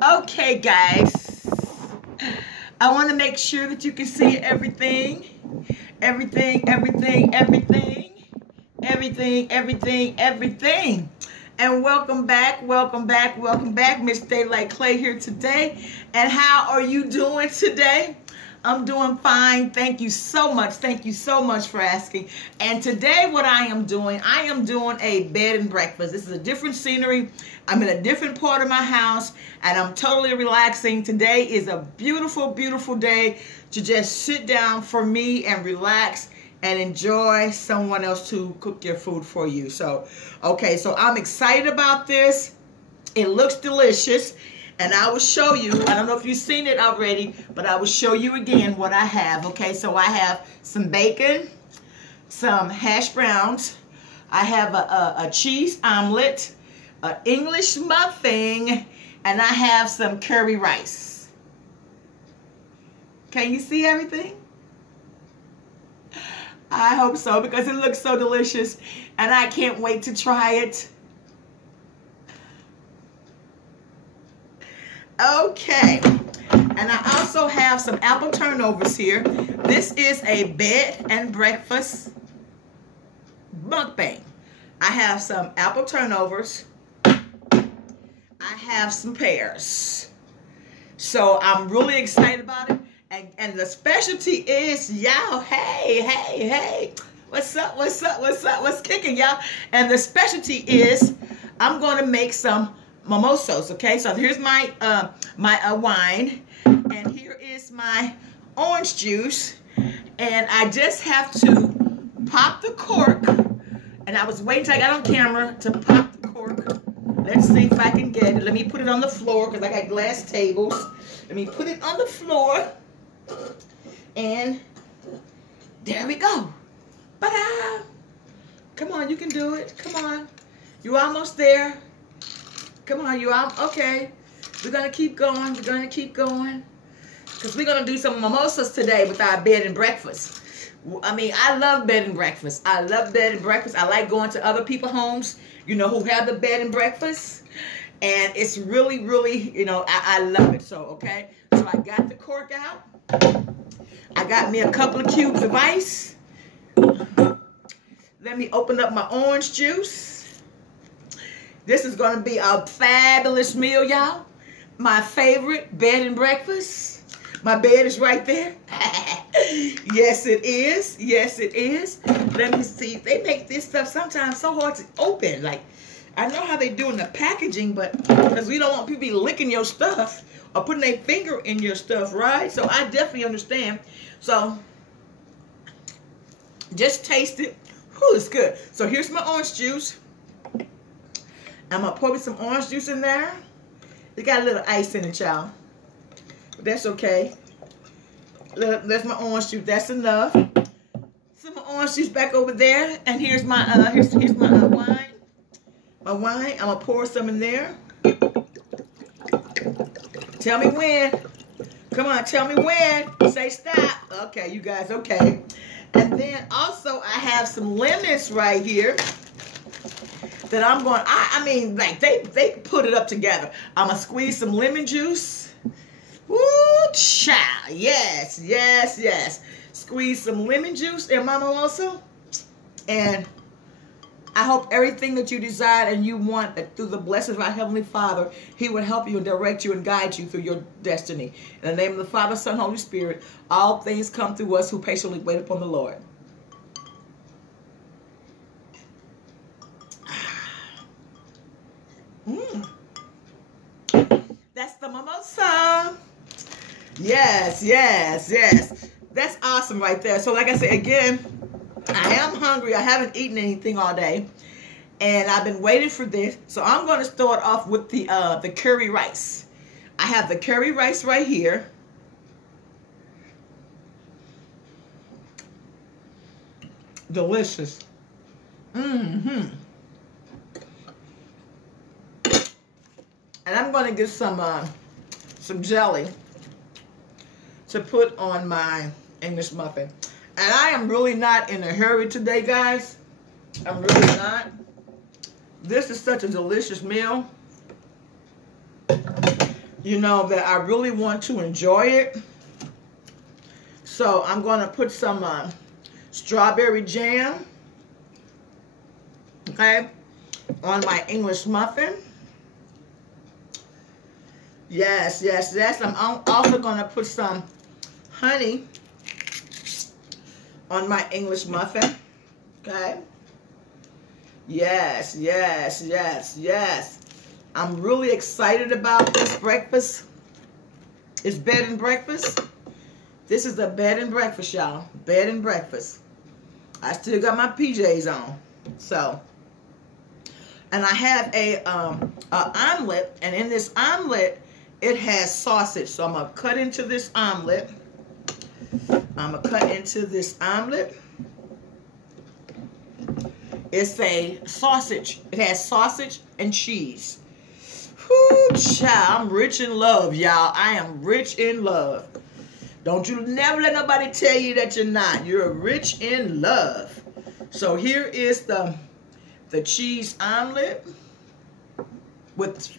Okay, guys, I want to make sure that you can see everything, everything. And welcome back. Miss Daylight Clay here today. And how are you doing today? I'm doing fine. Thank you so much. Thank you so much for asking. And today what I am doing a bed and breakfast. This is a different scenery. I'm in a different part of my house and I'm totally relaxing. Today is a beautiful, beautiful day to just sit down for me and relax and enjoy someone else to cook your food for you. So, okay, so I'm excited about this. It looks delicious. And I will show you, I don't know if you've seen it already, but I will show you again what I have. Okay, so I have some bacon, some hash browns, I have a cheese omelet, an English muffin, and I have some curry rice. Can you see everything? I hope so, because it looks so delicious, and I can't wait to try it. Okay, and I also have some apple turnovers here. This is a bed and breakfast mukbang. I have some apple turnovers. I have some pears. So I'm really excited about it. And the specialty is, y'all, hey. What's up? What's kicking, y'all? And the specialty is, I'm going to make some mimosas. Okay, so here's my wine, and here is my orange juice, and I just have to pop the cork. And I was waiting till I got on camera to pop the cork. Let's see if I can get it. Let me put it on the floor because I got glass tables. Let me put it on the floor, and there we go. Ta-da! Come on, you can do it. Come on, you're almost there. Come on, you all. Okay, we're gonna keep going. We're gonna keep going, because we're gonna do some mimosas today with our bed and breakfast. I mean, I love bed and breakfast. I love bed and breakfast. I like going to other people's homes, you know, who have the bed and breakfast, and it's really, really, you know, I love it. So okay, so I got the cork out. I got me a couple of cubes of ice. Let me open up my orange juice. This is going to be a fabulous meal, y'all. My favorite bed and breakfast. My bed is right there. Yes, it is. Yes, it is. Let me see. They make this stuff sometimes so hard to open. Like, I know how they do in the packaging, but because we don't want people to be licking your stuff or putting their finger in your stuff, right? So I definitely understand. So just taste it. Whew, it's good. So here's my orange juice. I'm going to pour some orange juice in there. It got a little ice in it, y'all. But that's okay. That's my orange juice. That's enough. Some more orange juice back over there. And here's my here's my wine. My wine. I'm going to pour some in there. Tell me when. Come on, tell me when. Say stop. Okay, you guys, okay. And then also I have some lemons right here that I'm going, I mean, like, they put it up together. I'm going to squeeze some lemon juice. Woo, child. Yes, yes, yes. Squeeze some lemon juice in my mimosa. And I hope everything that you desire and you want, that through the blessings of our Heavenly Father, He will help you and direct you and guide you through your destiny. In the name of the Father, Son, Holy Spirit, all things come through us who patiently wait upon the Lord. That's the mimosa. Yes, yes, yes. That's awesome right there. So like I said, again, I am hungry. I haven't eaten anything all day, and I've been waiting for this. So I'm going to start off with the curry rice. I have the curry rice right here. Delicious. And I'm going to get some jelly to put on my English muffin. And I am really not in a hurry today, guys. I'm really not. This is such a delicious meal. you know, that I really want to enjoy it. So I'm going to put some strawberry jam, okay, on my English muffin. Yes, yes, yes. I'm also going to put some honey on my English muffin, okay. Yes, yes, yes, yes. I'm really excited about this breakfast. It's bed and breakfast. This is a bed and breakfast, y'all. Bed and breakfast. I still got my PJs on. So, and I have a omelet, and in this omelet, it has sausage. So I'm gonna cut into this omelet. It's a sausage. It has sausage and cheese. Whoo, child, I'm rich in love, y'all. I am rich in love. Don't you never let nobody tell you that you're not. You're rich in love. So here is the cheese omelet with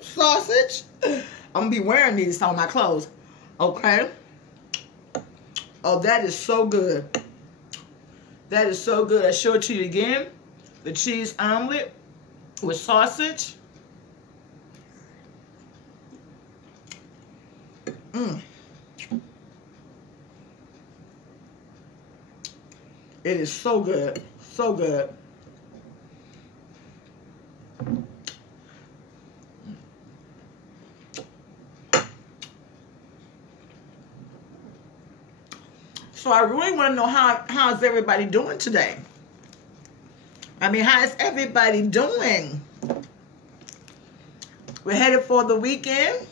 sausage. I'm gonna be wearing these on my clothes. Okay. Oh, that is so good. That is so good. I show it to you again. The cheese omelet with sausage. It is so good. So good. So I really want to know how's everybody doing today? I mean, how is everybody doing? We're headed for the weekend.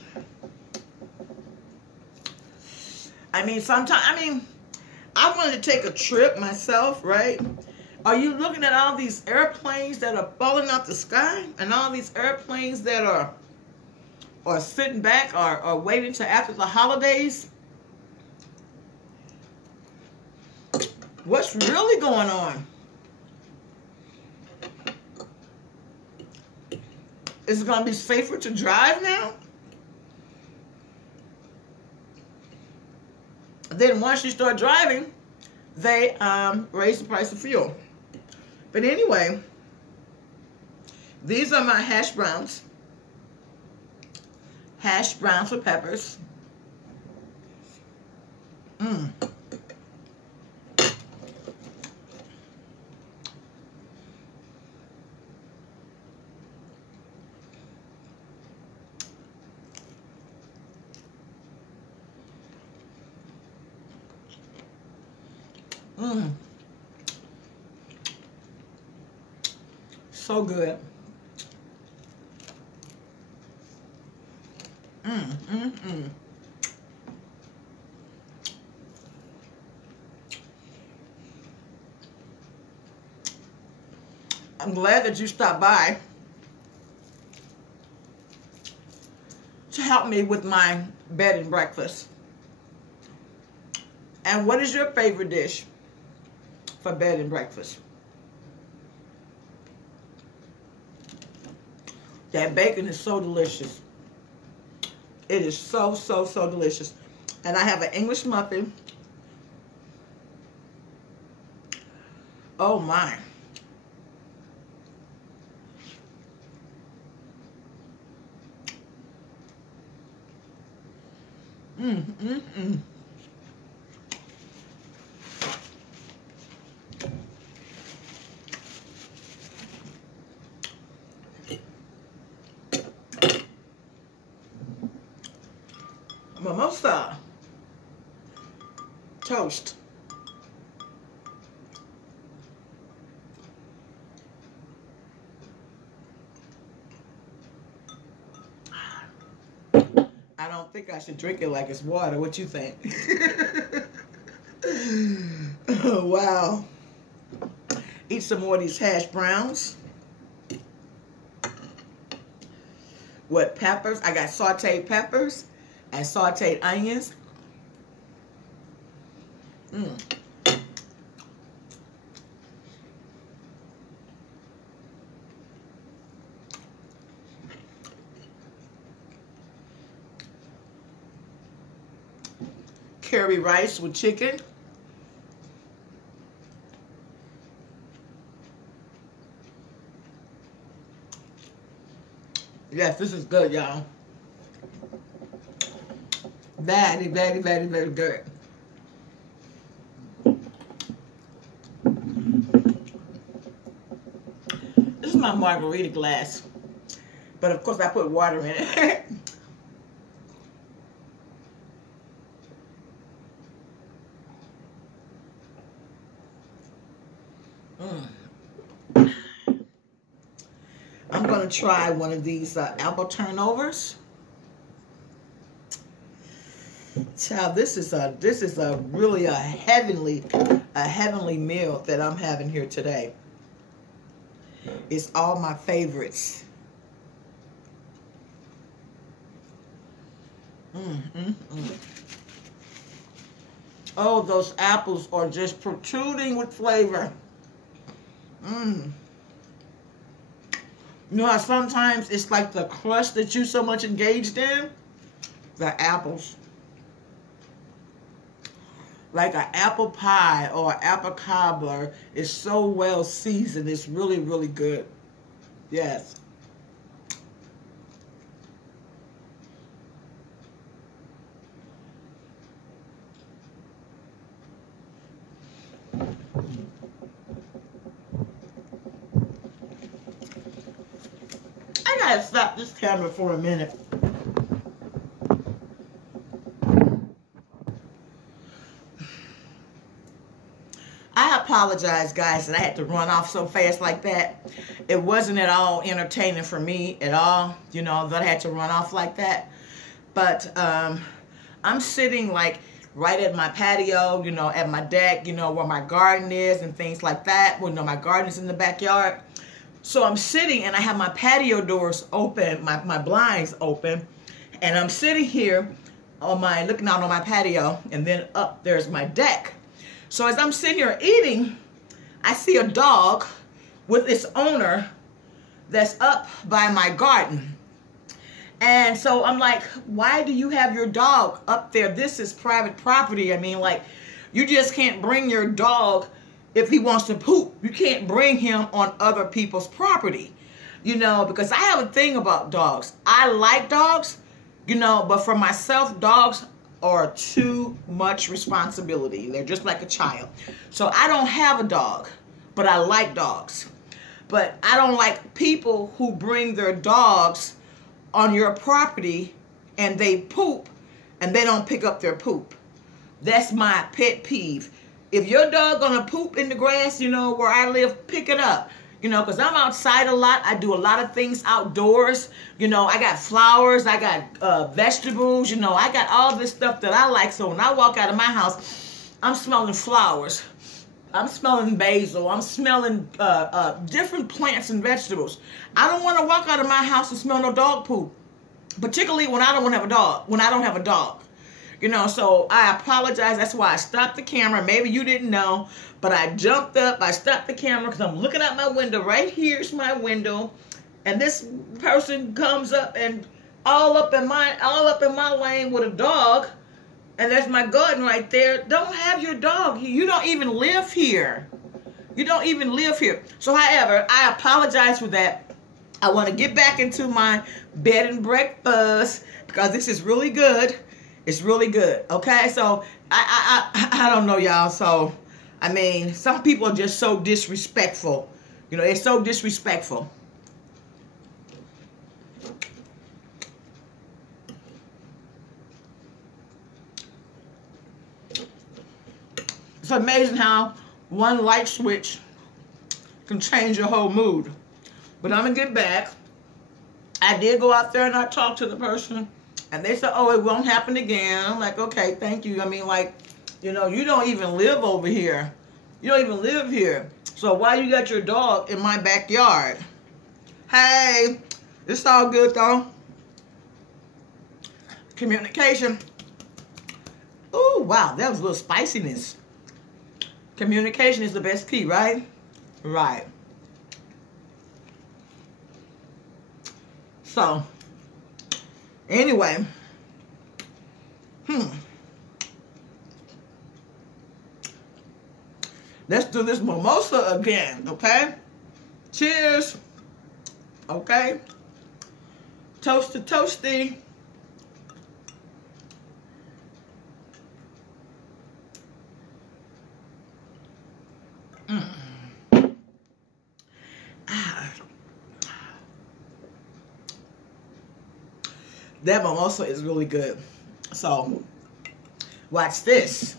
I wanted to take a trip myself, right? Are you looking at all these airplanes that are falling out the sky? And all these airplanes that are sitting back or waiting till after the holidays? What's really going on? Is it going to be safer to drive now? Then once you start driving, they raise the price of fuel. But anyway, these are my hash browns. Hash browns with peppers. So good. I'm glad that you stopped by to help me with my bed and breakfast. And what is your favorite dish for bed and breakfast? That bacon is so delicious. It is so, so, so delicious. And I have an English muffin. Oh my. Mimosa toast. I don't think I should drink it like it's water. What you think? Oh, wow. Eat some more of these hash browns with peppers. I got sauteed peppers and sauteed onions. curry rice with chicken. Yes, this is good, y'all. Very, very, very, very good. This is my margarita glass. But of course I put water in it. I'm gonna try one of these apple turnovers. Child, this is a really a heavenly meal that I'm having here today. It's all my favorites. Oh, those apples are just protruding with flavor. You know how sometimes it's like the crust that you so much engaged in? The apples. Like an apple pie or an apple cobbler is so well seasoned. It's really, really good. Yes. I gotta stop this camera for a minute. I apologize, guys, that I had to run off so fast like that. It wasn't at all entertaining for me at all, you know, that I had to run off like that. But I'm sitting like right at my patio, you know, at my deck, you know, where my garden is and things like that. Well, you know, my garden is in the backyard. So I'm sitting and I have my patio doors open, my blinds open, and I'm sitting here on my, looking out on my patio, and then up there's my deck. So as I'm sitting here eating, I see a dog with its owner that's up by my garden. And so I'm like, why do you have your dog up there? This is private property. I mean, like, you just can't bring your dog if he wants to poop. You can't bring him on other people's property, you know, because I have a thing about dogs. I like dogs, you know, but for myself, dogs are too much responsibility. They're just like a child. So I don't have a dog, but I like dogs. But I don't like people who bring their dogs on your property and they poop and they don't pick up their poop. That's my pet peeve. If your dog gonna poop in the grass, you know, where I live, pick it up. You know, because I'm outside a lot. I do a lot of things outdoors. You know, I got flowers. I got vegetables. You know, I got all this stuff that I like. So when I walk out of my house, I'm smelling flowers. I'm smelling basil. I'm smelling different plants and vegetables. I don't want to walk out of my house and smell no dog poop. Particularly when I don't have a dog. When I don't have a dog. You know, so I apologize. That's why I stopped the camera. Maybe you didn't know, but I jumped up. I stopped the camera because I'm looking out my window. Right here's my window, and this person comes up and all up in my lane with a dog, and there's my garden right there. Don't have your dog. You don't even live here. You don't even live here. So, however, I apologize for that. I want to get back into my bed and breakfast because this is really good. It's really good, okay? So, I don't know, y'all. So, I mean, some people are just so disrespectful. You know, they're so disrespectful. It's amazing how one light switch can change your whole mood. But I'm going to get back. I did go out there and I talked to the person. And they said, oh, it won't happen again. I'm like, okay, thank you. I mean, like, you know, you don't even live over here. You don't even live here. So why you got your dog in my backyard? Hey, it's all good, though. Communication. Ooh, wow, that was a little spiciness. Communication is the best key, right? Right. So, anyway, Let's do this mimosa again, okay? Cheers. Okay. Toasty, toasty. That mimosa is really good. So, watch this.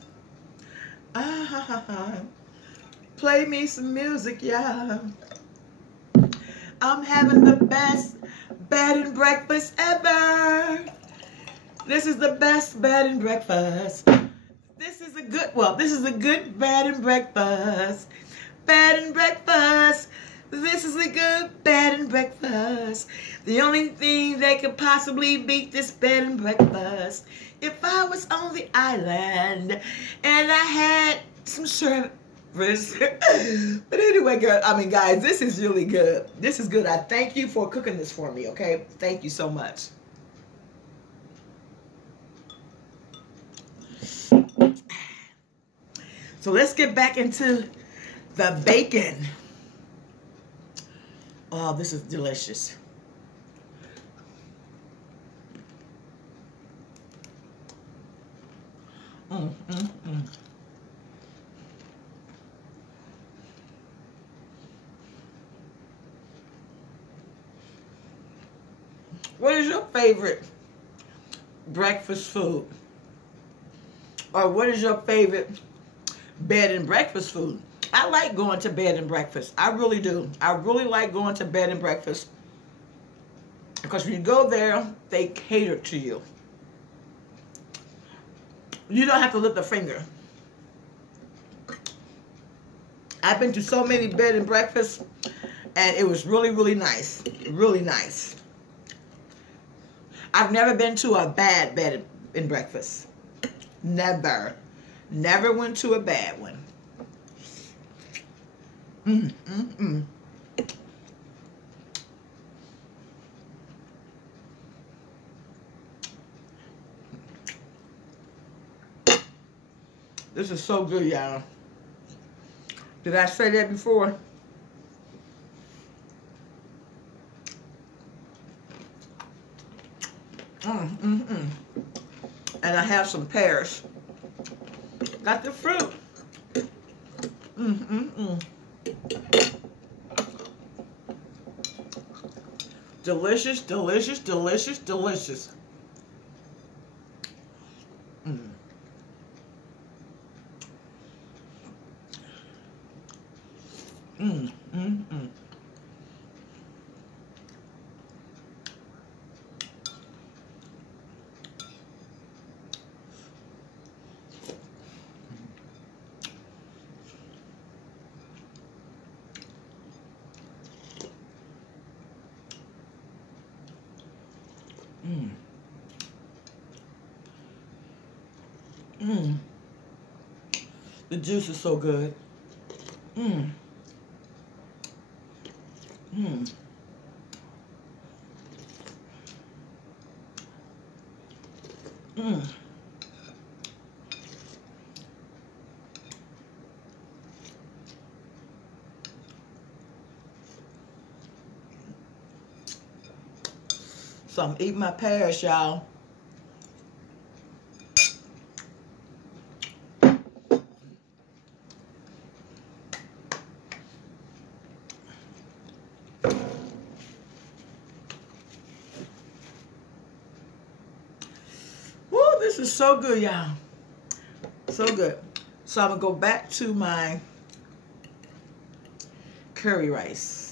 Play me some music, yeah. I'm having the best bed and breakfast ever. This is the best bed and breakfast. This is a good bed and breakfast. Bed and breakfast. This is a good bed and breakfast. The only thing that could possibly beat this bed and breakfast, if I was on the island and I had some service. But anyway, guys, this is really good. This is good. I thank you for cooking this for me, okay? Thank you so much. So let's get back into the bacon. Oh, this is delicious. What is your favorite breakfast food? Or what is your favorite bed and breakfast food? I like going to bed and breakfast. I really do. I really like going to bed and breakfast. Because when you go there, they cater to you. You don't have to lift a finger. I've been to so many bed and breakfasts, and it was really, really nice. Really nice. I've never been to a bad bed and breakfast. Never. Never went to a bad one. This is so good, y'all. Did I say that before? And I have some pears. Got the fruit. Delicious, delicious, delicious, delicious. The juice is so good. So I'm eating my pears, y'all. This is so good, y'all. So good. So I'm going to go back to my curry rice.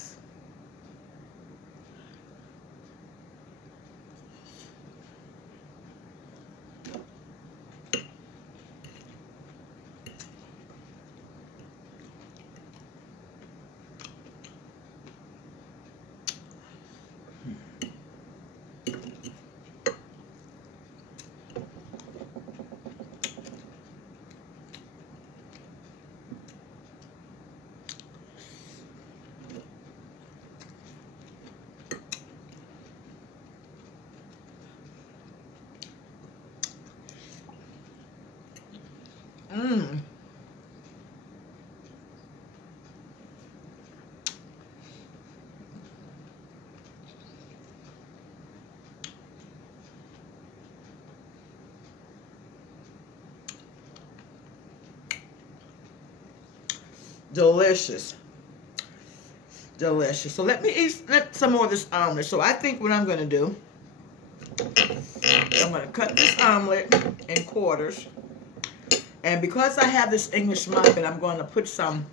Delicious. Delicious. So let me eat some more of this omelet. So I think what I'm going to do, I'm going to cut this omelet in quarters. And because I have this English muffin, I'm going to put some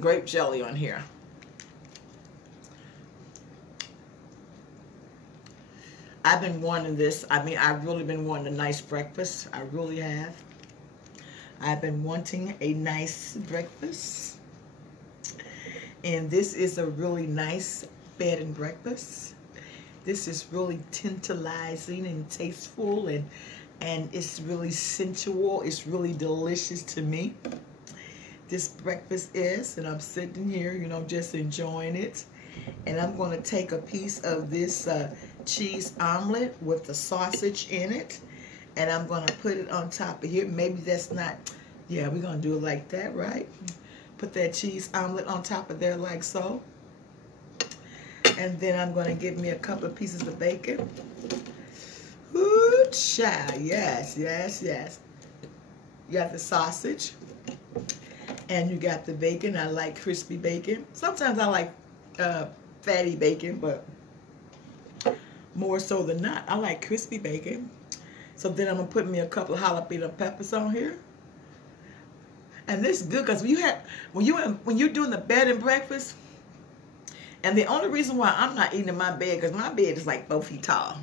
grape jelly on here. I've been wanting this. I mean, I've really been wanting a nice breakfast. I really have. I've been wanting a nice breakfast. And this is a really nice bed and breakfast. This is really tantalizing and tasteful, and it's really sensual. It's really delicious to me. This breakfast is, and I'm sitting here, you know, just enjoying it. And I'm going to take a piece of this cheese omelet with the sausage in it, and I'm going to put it on top of here. Maybe that's not, yeah, we're going to do it like that, right? Put that cheese omelet on top of there like so. And then I'm going to give me a couple of pieces of bacon. Ooh, child, yes, yes, yes. You got the sausage, and you got the bacon. I like crispy bacon. Sometimes I like fatty bacon, but more so than not, I like crispy bacon. So then I'm gonna put me a couple of jalapeno peppers on here. And this is good because when you're doing the bed and breakfast, and the only reason why I'm not eating in my bed, because my bed is like 4 feet tall,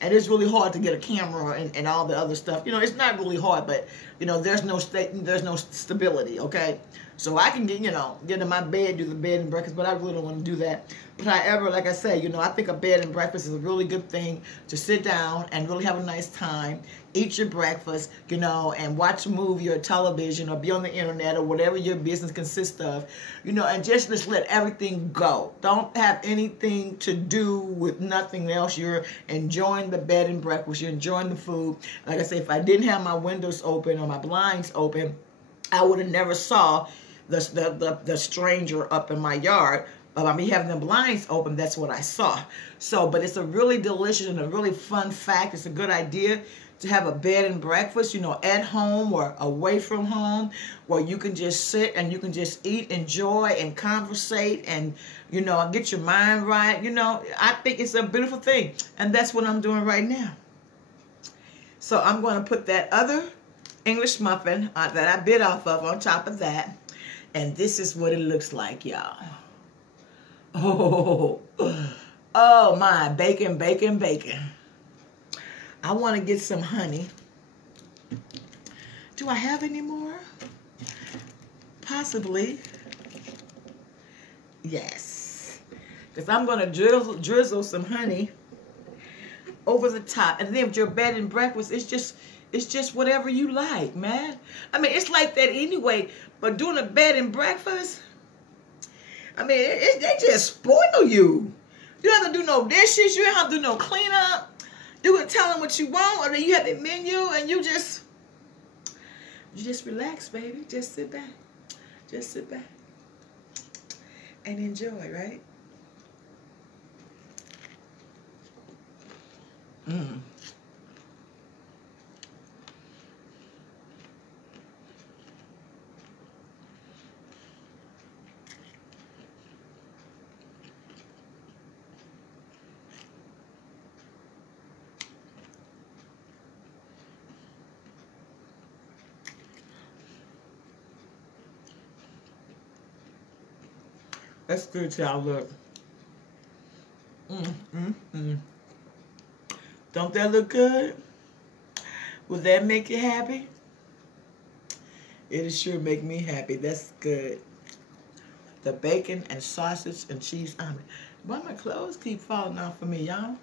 and it's really hard to get a camera and all the other stuff. You know, it's not really hard, but you know, there's no stability. Okay, so I can get in my bed, do the bed and breakfast, but I really don't want to do that. But however, like I say, you know, I think a bed and breakfast is a really good thing to sit down and really have a nice time, eat your breakfast, you know, and watch a movie or television or be on the internet or whatever your business consists of, you know, and just let everything go. Don't have anything to do with nothing else. You're enjoying the bed and breakfast. You're enjoying the food. Like I say, if I didn't have my windows open or my blinds open, I would have never saw the stranger up in my yard. By me having the blinds open, that's what I saw. So, but it's a really delicious and a really fun fact. It's a good idea to have a bed and breakfast, you know, at home or away from home, where you can just sit and you can just eat, enjoy, and conversate, and, you know, get your mind right. You know, I think it's a beautiful thing, and that's what I'm doing right now. So I'm going to put that other English muffin that I bit off of on top of that, and this is what it looks like, y'all. Oh my, bacon, bacon, bacon. I want to get some honey. Do I have any more? Possibly. Yes. Because I'm going to drizzle some honey over the top. And then with your bed and breakfast, it's just whatever you like, man. I mean, it's like that anyway. But doing a bed and breakfast, I mean, they just spoil you. You don't have to do no dishes. You don't have to do no cleanup. You can tell them what you want, and then you have the menu, and you just relax, baby. Just sit back. Just sit back and enjoy, right? Mm. That's good, y'all. Look. Don't that look good? Will that make you happy? It'll sure make me happy. That's good. The bacon and sausage and cheese omelet. Why my clothes keep falling off of me, y'all?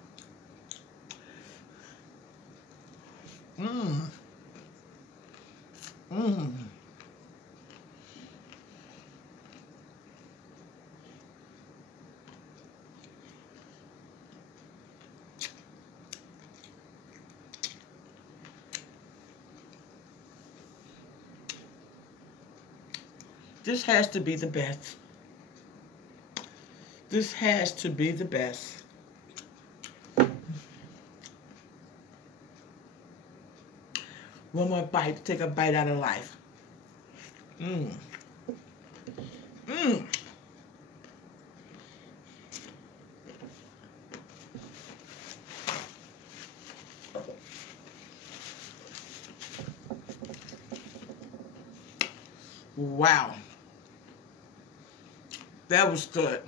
This has to be the best. This has to be the best. One more bite to take a bite out of life. Mmm. Mmm. Wow. That was good.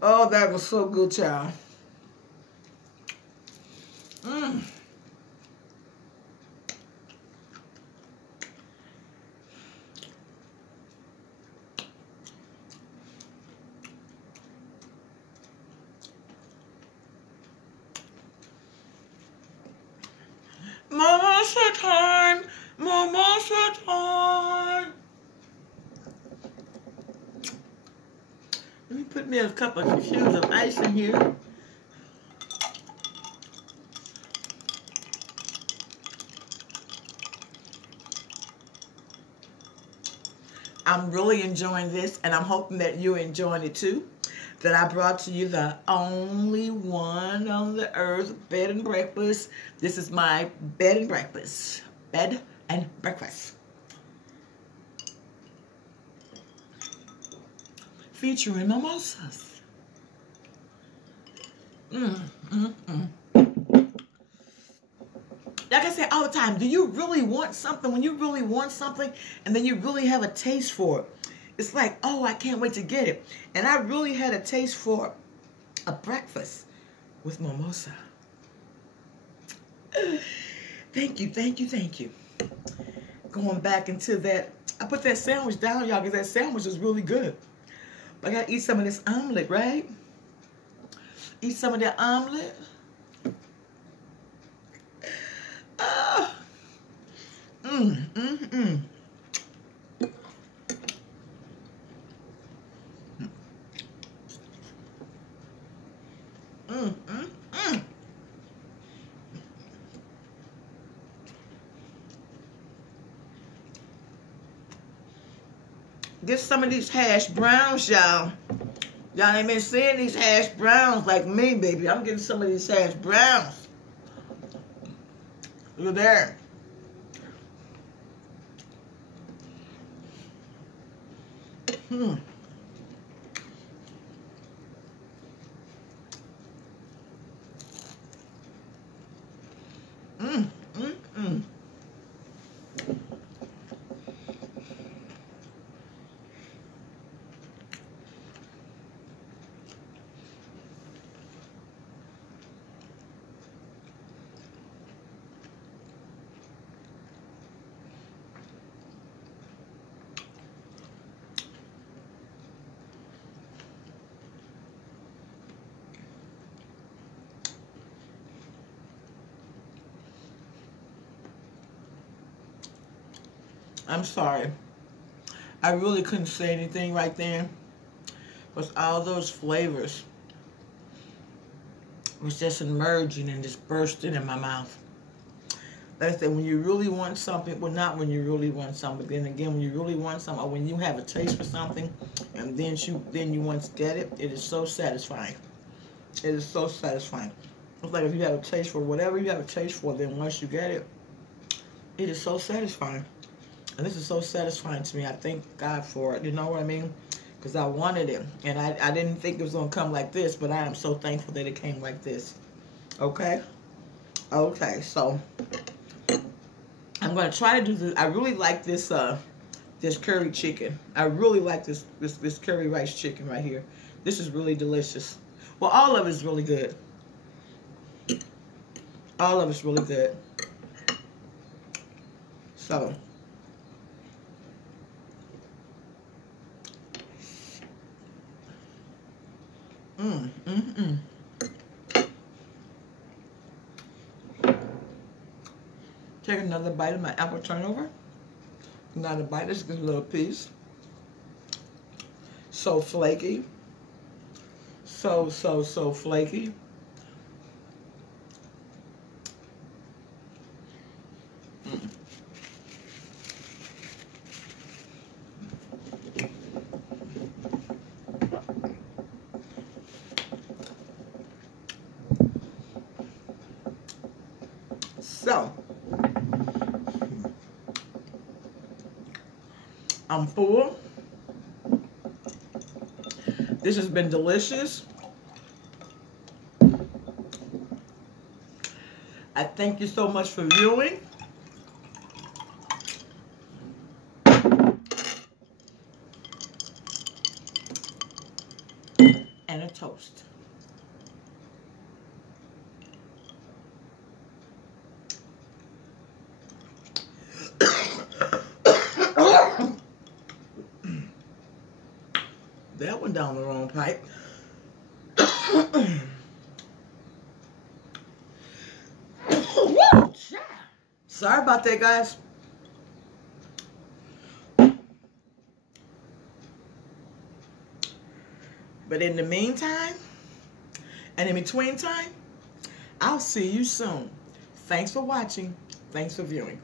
Oh, that was so good, child. Mmm. Mimosa time! Mimosa time! Let me put me a couple of cubes of ice in here. I'm really enjoying this, and I'm hoping that you're enjoying it too. That I brought to you the only one on the earth bed and breakfast. This is my bed and breakfast. Bed and breakfast. Featuring mimosas. Like I say all the time, do you really want something? When you really want something and then you really have a taste for it, it's like, oh, I can't wait to get it. And I really had a taste for a breakfast with mimosa. Thank you, thank you, thank you. Going back into that, I put that sandwich down, y'all, because that sandwich is really good. But I gotta eat some of this omelet, right? Eat some of that omelet. Get some of these hash browns, y'all. Y'all ain't been seeing these hash browns like me, baby. I'm getting some of these hash browns. Look at there. Mm. I'm sorry. I really couldn't say anything right there. Because all those flavors was just emerging and just bursting in my mouth. Like I said, when you really want something, well, not when you really want something, but then again, when you really want something, or when you have a taste for something, and then you once get it, it is so satisfying. It is so satisfying. It's like if you have a taste for whatever you have a taste for, then once you get it, it is so satisfying. And this is so satisfying to me. I thank God for it. You know what I mean? Because I wanted it. And I didn't think it was going to come like this, but I am so thankful that it came like this. Okay? Okay, so I'm going to try to do this. I really like this this curry chicken. I really like this curry rice chicken right here. This is really delicious. Well, all of it is really good. All of it's really good. So Take another bite of my apple turnover. Another bite, just a little piece. So flaky. So flaky. So, I'm full. This has been delicious. I thank you so much for viewing. And a toast. That went down the wrong pipe. Sorry about that, guys. But in the meantime, and in between time, I'll see you soon. Thanks for watching. Thanks for viewing.